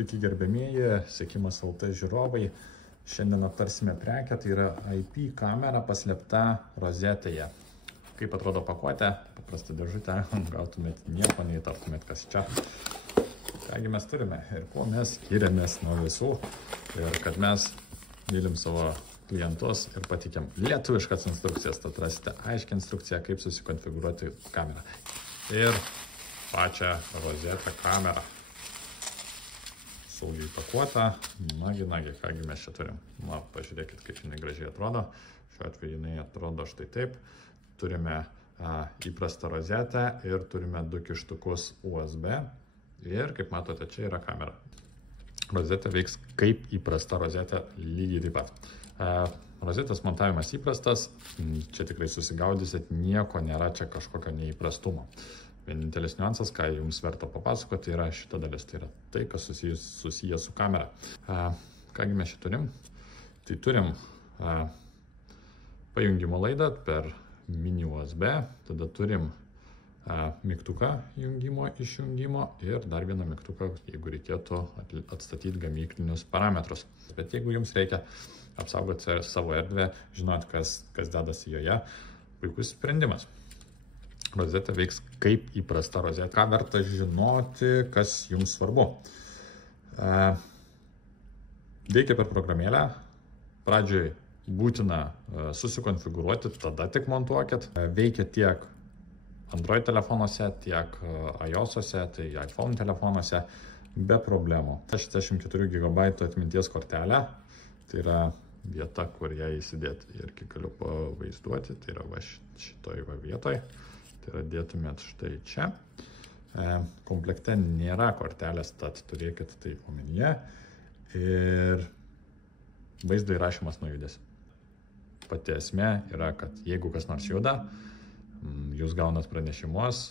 Sveiki gerbėmieji, Sekimas LT žiūrovai. Šiandien aptarsime prekę, tai yra IP kamera paslėpta rozetėje. Kaip atrodo pakuotė, paprasta dėžutė, gautumėt nieko, neįtartumėt kas čia. Kągi mes turime ir kuo mes skiriamės nuo visų. Ir kad mes mylim savo klientus ir patikiam lietuviškas instrukcijas, tad rasite aiškią instrukciją, kaip susikonfigūruoti kamerą. Ir pačią rozetę kamerą. Saugiai pakuota. Nagi, kągi mes čia turim. Na, pažiūrėkit, kaip jinai gražiai atrodo. Šiuo atveju jinai atrodo štai taip. Turime įprastą rozetę ir turime du kištukus USB. Ir kaip matote, čia yra kamera. Rozetė veiks kaip įprasta rozetė lygiai taip pat. Rozetės montavimas įprastas. Čia tikrai susigaudysit, nieko nėra čia kažkokio neįprastumo. Vienintelis niuansas, ką jums verta papasakoti, yra šita dalis. Tai yra tai, kas susijęs su kamera. Kągi mes čia turim? Tai turim pajungimo laidą per mini USB. Tada turim mygtuką jungimo, išjungimo ir dar vieną mygtuką, jeigu reikėtų atstatyti gamyklinius parametrus. Bet jeigu jums reikia apsaugoti savo erdvę, žinot, kas dedasi joje, puikus sprendimas. Rozetė veiks kaip įprasta rozetė. Ką verta žinoti, kas jums svarbu? Veikia per programėlę. Pradžioj būtina susikonfigūruoti, tada tik montuokit. Veikia tiek Android telefonuose, tiek iOS'uose, tai iPhone telefonuose be problemų. 64 GB atminties kortelė. Tai yra vieta, kur ją įsidėti. Ir kiek galiu pavaizduoti, tai yra va šitoj vietoj. Tai yra dėtumėt štai čia. Komplekte nėra kortelės, tad turėkit tai omenyje. Ir vaizdo įrašymas nuo judesio. Pati esmė yra, kad jeigu kas nors juda, jūs gaunat pranešimus,